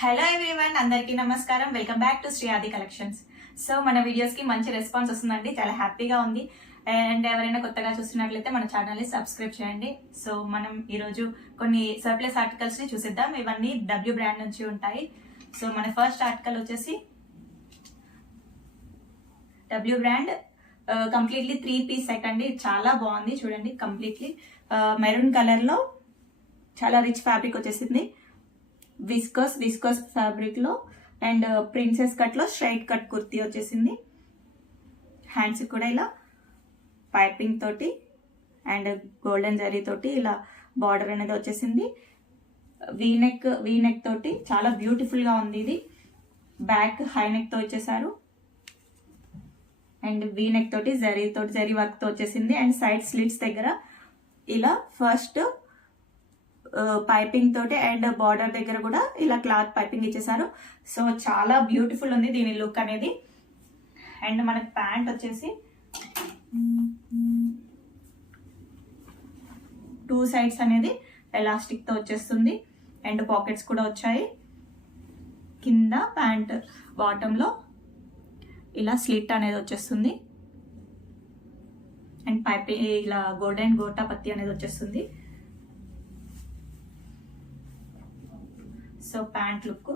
Hello everyone, అందరికీ నమస్కారం. Welcome back to Shri ఆది కలెక్షన్స్. సో మన వీడియోస్కి మంచి రెస్పాన్స్ వస్తుందండి, చాలా హ్యాపీగా ఉంది. అండ్ ఎవరైనా కొత్తగా చూస్తున్నట్లయితే మన ఛానల్ని సబ్స్క్రైబ్ చేయండి. సో మనం ఈరోజు కొన్ని సర్ప్లస్ ఆర్టికల్స్ని చూసిద్దాం. ఇవన్నీ డబ్ల్యూ బ్రాండ్ నుంచి ఉంటాయి. సో మన ఫస్ట్ ఆర్టికల్ వచ్చేసి W brand completely 3-piece set అండి. చాలా బాగుంది చూడండి. కంప్లీట్లీ మెరూన్ కలర్లో చాలా రిచ్ ఫ్యాబ్రిక్ వచ్చేసింది. విస్కోస్ ఫ్యాబ్రిక్ లో అండ్ ప్రిన్సెస్ కట్ లో స్ట్రైట్ కట్ కుర్తీ వచ్చేసింది. హ్యాండ్స్ కూడా ఇలా పైపింగ్ తోటి అండ్ గోల్డెన్ జరీ తోటి ఇలా బార్డర్ అనేది వచ్చేసింది. వీనెక్ తోటి చాలా బ్యూటిఫుల్ గా ఉంది. ఇది బ్యాక్ హై నెక్ తో వచ్చేసారు అండ్ వీనెక్ తోటి జరీ వర్క్ తో వచ్చేసింది. అండ్ సైడ్ స్లిట్స్ దగ్గర ఇలా ఫస్ట్ పైపింగ్ తోటి అండ్ బార్డర్ దగ్గర కూడా ఇలా క్లాత్ పైపింగ్ ఇచ్చేసారు. సో చాలా బ్యూటిఫుల్ ఉంది దీని లుక్ అనేది. అండ్ మనకి ప్యాంట్ వచ్చేసి 2 సైడ్స్ అనేది ఎలాస్టిక్ తో వచ్చేస్తుంది అండ్ పాకెట్స్ కూడా వచ్చాయి. కింద ప్యాంట్ బాటమ్ లో ఇలా స్లిట్ అనేది వచ్చేస్తుంది అండ్ పైపింగ్ ఇలా గోల్డెన్ గోటా పత్తి అనేది వచ్చేస్తుంది. సో ప్యాంట్ లుక్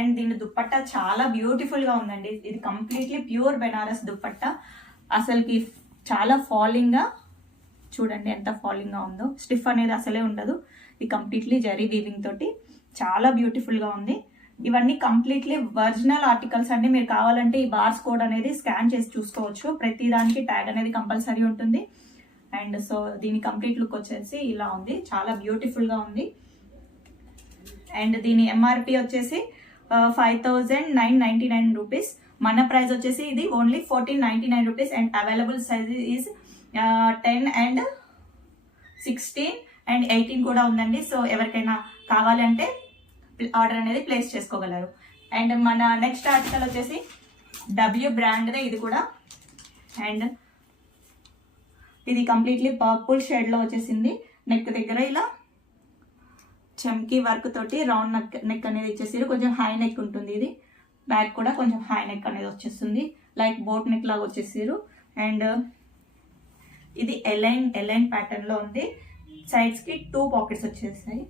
అండ్ దీని దుప్పట్టా చాలా బ్యూటిఫుల్ గా ఉందండి. ఇది కంప్లీట్లీ ప్యూర్ బెనారస్ దుప్పట్టా. అసలుకి చాలా ఫాలింగ్ గా చూడండి, ఎంత ఫాలింగ్ గా ఉందో. స్టిఫ్ అనేది అసలే ఉండదు. ఇది కంప్లీట్లీ జరీ వీవింగ్ తోటి చాలా బ్యూటిఫుల్ గా ఉంది. ఇవన్నీ కంప్లీట్లీ ఒరిజినల్ ఆర్టికల్స్ అండి. మీరు కావాలంటే ఈ బార్స్ కోడ్ అనేది స్కాన్ చేసి చూసుకోవచ్చు. ప్రతి దానికి ట్యాగ్ అనేది కంపల్సరీ ఉంటుంది. అండ్ సో దీని కంప్లీట్ లుక్ వచ్చేసి ఇలా ఉంది, చాలా బ్యూటిఫుల్ గా ఉంది. అండ్ దీని ఎంఆర్పి వచ్చేసి 5,999 రూపీస్. మన ప్రైస్ వచ్చేసి ఇది only 1,499 rupees. And available size is 10 and 16 and 18 కూడా ఉందండి. సో ఎవరికైనా కావాలంటే ఆర్డర్ అనేది ప్లేస్ చేసుకోగలరు. అండ్ మన నెక్స్ట్ ఆర్టికల్ వచ్చేసి డబ్ల్యూ బ్రాండ్దే ఇది కూడా. అండ్ ఇది కంప్లీట్లీ పర్పుల్ షేడ్ లో వచ్చేసింది. నెక్ దగ్గర ఇలా చమ్కీ వర్క్ తోటి రౌండ్ నెక్ అనేది ఇచ్చేసారు. కొంచెం హై నెక్ ఉంటుంది. ఇది బ్యాక్ కూడా కొంచెం హై నెక్ అనేది వచ్చేస్తుంది, లైక్ బోట్ నెక్ లాగా వచ్చేసారు. అండ్ ఇది ఎలైన్ ప్యాటర్న్ లో ఉంది. సైడ్స్ కి 2 పాకెట్స్ వచ్చేసాయి.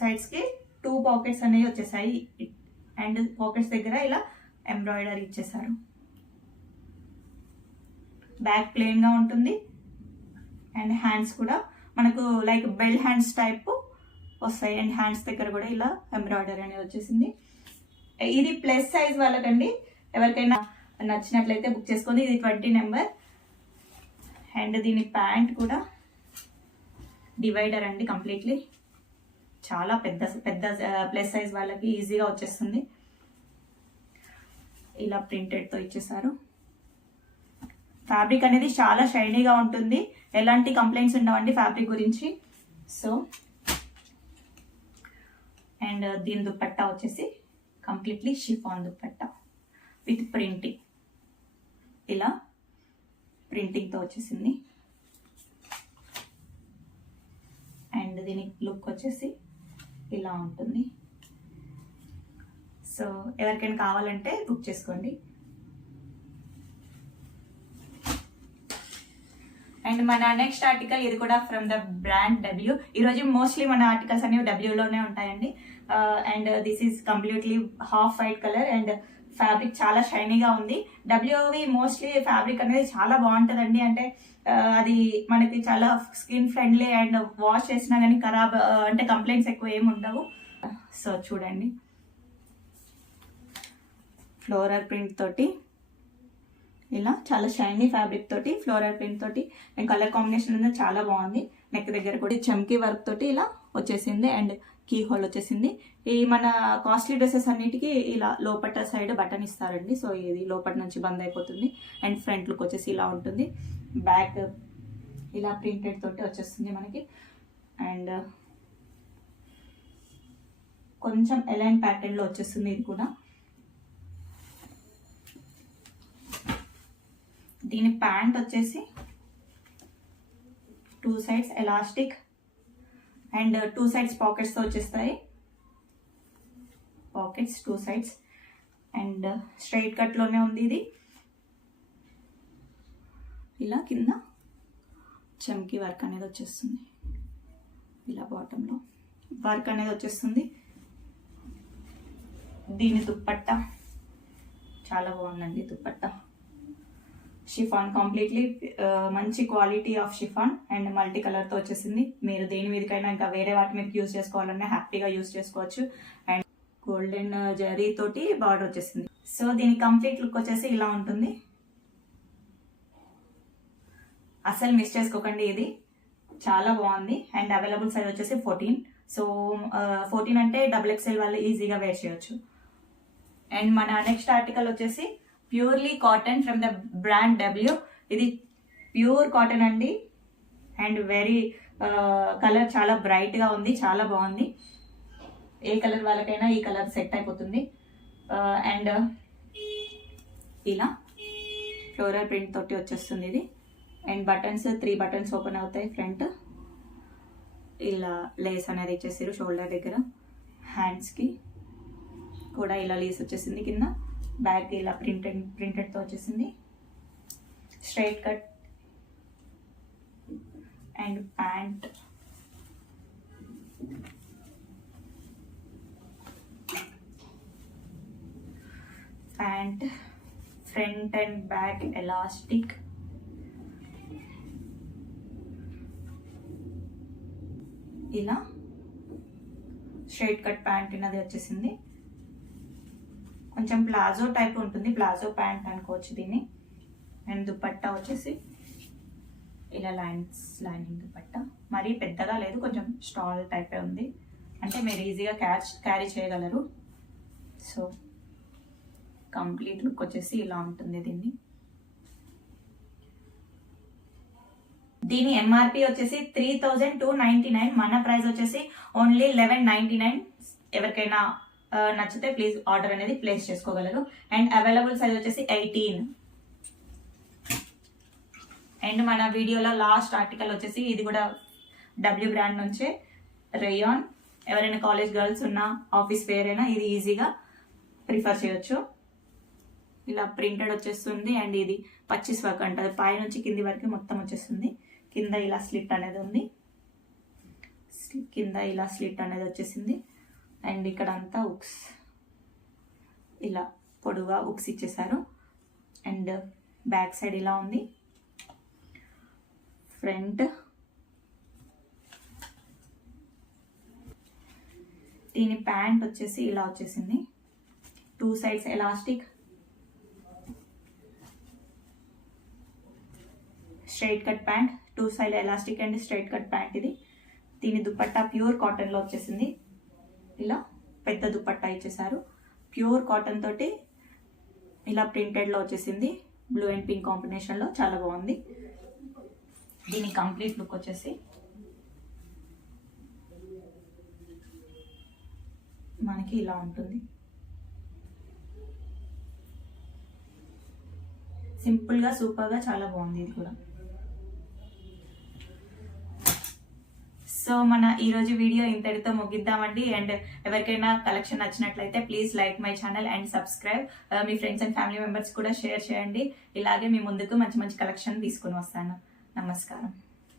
సైడ్స్ కి 2 పాకెట్స్ అనేవి వచ్చేసాయి అండ్ పాకెట్స్ దగ్గర ఇలా ఎంబ్రాయిడరీ ఇచ్చేసారు. బ్యాక్ ప్లెయిన్ గా ఉంటుంది అండ్ హ్యాండ్స్ కూడా మనకు లైక్ బెల్ హ్యాండ్స్ టైప్ వస్తాయి. అండ్ హ్యాండ్స్ దగ్గర కూడా ఇలా ఎంబ్రాయిడరీ అనేది వచ్చేసింది. ఇది ప్లస్ సైజ్ వాళ్ళకండి. ఎవరికైనా నచ్చినట్లయితే బుక్ చేసుకోండి. ఇది 20 నెంబర్. అండ్ దీని ప్యాంట్ కూడా డివైడర్ అండి. కంప్లీట్లీ చాలా పెద్ద ప్లస్ సైజ్ వాళ్ళకి ఈజీగా వచ్చేస్తుంది. ఇలా ప్రింటెడ్ తో ఇచ్చేసారు. ఫ్యాబ్రిక్ అనేది చాలా షైనీగా ఉంటుంది. ఎలాంటి కంప్లైంట్స్ ఉండవండి ఫ్యాబ్రిక్ గురించి. సో అండ్ దీని దుప్పట్టా వచ్చేసి completely chiffon dupatta with printing. ఇలా ప్రింటింగ్తో వచ్చేసింది. అండ్ దీని లుక్ వచ్చేసి ఇలా ఉంటుంది. సో ఎవరికైనా కావాలంటే బుక్ చేసుకోండి. అండ్ మన నెక్స్ట్ ఆర్టికల్ ఇది కూడా ఫ్రమ్ ద బ్రాండ్ డబ్ల్యూ. ఈరోజు మోస్ట్లీ మన ఆర్టికల్స్ అనేవి డబ్ల్యూలోనే ఉంటాయండి. And this is completely half white colour and fabric చాలా షైనీగా ఉంది. డబ్ల్యూవి మోస్ట్లీ ఫ్యాబ్రిక్ అనేది చాలా బాగుంటుందండి. అంటే అది మనకి చాలా స్కిన్ ఫ్రెండ్లీ అండ్ వాష్ చేసినా కానీ ఖరాబ్ అంటే కంప్లైంట్స్ ఎక్కువ ఏమి ఉండవు. సో చూడండి, ఫ్లోరల్ ప్రింట్ తోటి ఇలా చాలా షైనీ ఫ్యాబ్రిక్ తోటి ఫ్లోరల్ ప్రింట్ తోటి అండ్ కలర్ కాంబినేషన్ అనేది చాలా బాగుంది. నెక్ దగ్గర కూడా చమ్కీ వర్క్ తోటి ఇలా వచ్చేసింది అండ్ కీ హోల్ వచ్చేసింది. ఈ మన కాస్ట్లీ డ్రెస్సెస్ అన్నిటికీ ఇలా లోపట సైడ్ బటన్ ఇస్తారండి. సో ఇది లోపల నుంచి బంద్ అయిపోతుంది. అండ్ ఫ్రంట్ లుక్ వచ్చేసి ఇలా ఉంటుంది. బ్యాక్ ఇలా ప్రింటెడ్ తోటి వచ్చేస్తుంది మనకి. అండ్ కొంచెం ఎలైన్ ప్యాటర్న్ లో వచ్చేస్తుంది ఇది కూడా. దీని ప్యాంట్ వచ్చేసి 2 sides ఎలాస్టిక్ అండ్ 2 sides పాకెట్స్తో వచ్చేస్తాయి. పాకెట్స్ 2 sides అండ్ స్ట్రైట్ కట్లోనే ఉంది ఇది. ఇలా కింద చమ్కీ వర్క్ అనేది వచ్చేస్తుంది. ఇలా బాటంలో వర్క్ అనేది వచ్చేస్తుంది. దీని దుప్పట్ట చాలా బాగుందండి. దుప్పట్ట షిఫాన్ కంప్లీట్లీ మంచి quality of chiffon and multi కలర్తో వచ్చేసింది. మీరు దేని మీదకైనా ఇంకా వేరే వాటి మీద యూజ్ చేసుకోవాలన్నా హ్యాపీగా యూజ్ చేసుకోవచ్చు. అండ్ గోల్డెన్ జరీ తోటి బార్డర్ వచ్చేసింది. సో దీని కంప్లీట్ లుక్ వచ్చేసి ఇలా ఉంటుంది. అసలు మిస్ చేసుకోకండి, ఇది చాలా బాగుంది. అండ్ అవైలబుల్ సైజ్ వచ్చేసి 14. సో 14 అంటే XXL వాళ్ళు ఈజీగా వేర్ చేయొచ్చు. అండ్ మన నెక్స్ట్ ఆర్టికల్ వచ్చేసి purely cotton from the brand W. ఇది ప్యూర్ కాటన్ అండి. అండ్ వెరీ కలర్ చాలా బ్రైట్గా ఉంది, చాలా బాగుంది. ఏ కలర్ వాళ్ళకైనా ఈ కలర్ సెట్ అయిపోతుంది. అండ్ ఇలా ఫ్లోరల్ ప్రింట్ తోటి వచ్చేస్తుంది ఇది. అండ్ బటన్స్ 3 బటన్స్ ఓపెన్ అవుతాయి ఫ్రంట్. ఇలా లేస్ అనేది ఇచ్చేసారు షోల్డర్ దగ్గర. హ్యాండ్స్కి కూడా ఇలా లేస్ వచ్చేసింది. కింద బ్యాక్ ఇలా ప్రింటెడ్తో వచ్చేసింది. Straight cut and pant. Front and back elastic. ఇలా స్ట్రైట్ కట్ ప్యాంట్ అనేది వచ్చేసింది. కొంచెం ప్లాజో టైప్ ఉంటుంది, ప్లాజో ప్యాంట్ అనుకోవచ్చు దీన్ని. అండ్ దుపట్టా వచ్చేసి ఇలా లైనింగ్ దుపట్టా. మరీ పెద్దగా లేదు, కొంచెం స్టాల్ టైపే ఉంది. అంటే మీరు ఈజీగా క్యారీ చేయగలరు. సో కంప్లీట్ లుక్ వచ్చేసి ఇలా ఉంటుంది దీన్ని. దీని ఎంఆర్పి వచ్చేసి 3299. మన ప్రైస్ వచ్చేసి ఓన్లీ 1199. ఎవరికైనా నచ్చితే ప్లీజ్ ఆర్డర్ అనేది ప్లేస్ చేసుకోగలరు. అండ్ అవైలబుల్ సైజ్ వచ్చేసి 18. అండ్ మన వీడియోలో లాస్ట్ ఆర్టికల్ వచ్చేసి ఇది కూడా W బ్రాండ్ నుంచే రేయాన్. ఎవరైనా కాలేజ్ గర్ల్స్ ఉన్నా, ఆఫీస్ వేర్ అయినా ఇది ఈజీగా ప్రిఫర్ చేయొచ్చు. ఇలా ప్రింటెడ్ వచ్చేస్తుంది. అండ్ ఇది పచ్చిస్ వర్క్ అంటారు. పై నుంచి కింది వరకు మొత్తం వచ్చేస్తుంది. కింద ఇలా స్లిట్ అనేది ఉంది. కింద ఇలా స్లిట్ అనేది వచ్చేసింది. అండ్ ఇక్కడ అంతా ఉక్స్, ఇలా పొడుగా ఉక్స్ ఇచ్చేసారు. అండ్ బ్యాక్ సైడ్ ఇలా ఉంది. ఫ్రంట్ దీని ప్యాంట్ వచ్చేసి ఇలా వచ్చేసింది. 2 sides elastic, straight cut pant. 2 side elastic and straight cut pant ఇది. దీని దుపట్టా ప్యూర్ కాటన్లో వచ్చేసింది. ఇలా పెద్ద దుపట్టా ఇచ్చేసారు. ప్యూర్ కాటన్ తోటి ఇలా ప్రింటెడ్లో వచ్చేసింది. బ్లూ అండ్ పింక్ కాంబినేషన్లో చాలా బాగుంది. దీని కంప్లీట్ లుక్ వచ్చేసి మనకి ఇలా ఉంటుంది. సింపుల్గా సూపర్గా చాలా బాగుంది ఇది కూడా. సో మన ఈరోజు వీడియో ఇంతటితో ముగిద్దామండి. అండ్ ఎవరికైనా కలెక్షన్ నచ్చినట్లయితే please like my channel and subscribe. Me friends and family members కూడా షేర్ చేయండి. ఇలాగే మీ ముందుకు మంచి మంచి కలెక్షన్ తీసుకుని వస్తాను. నమస్కారం.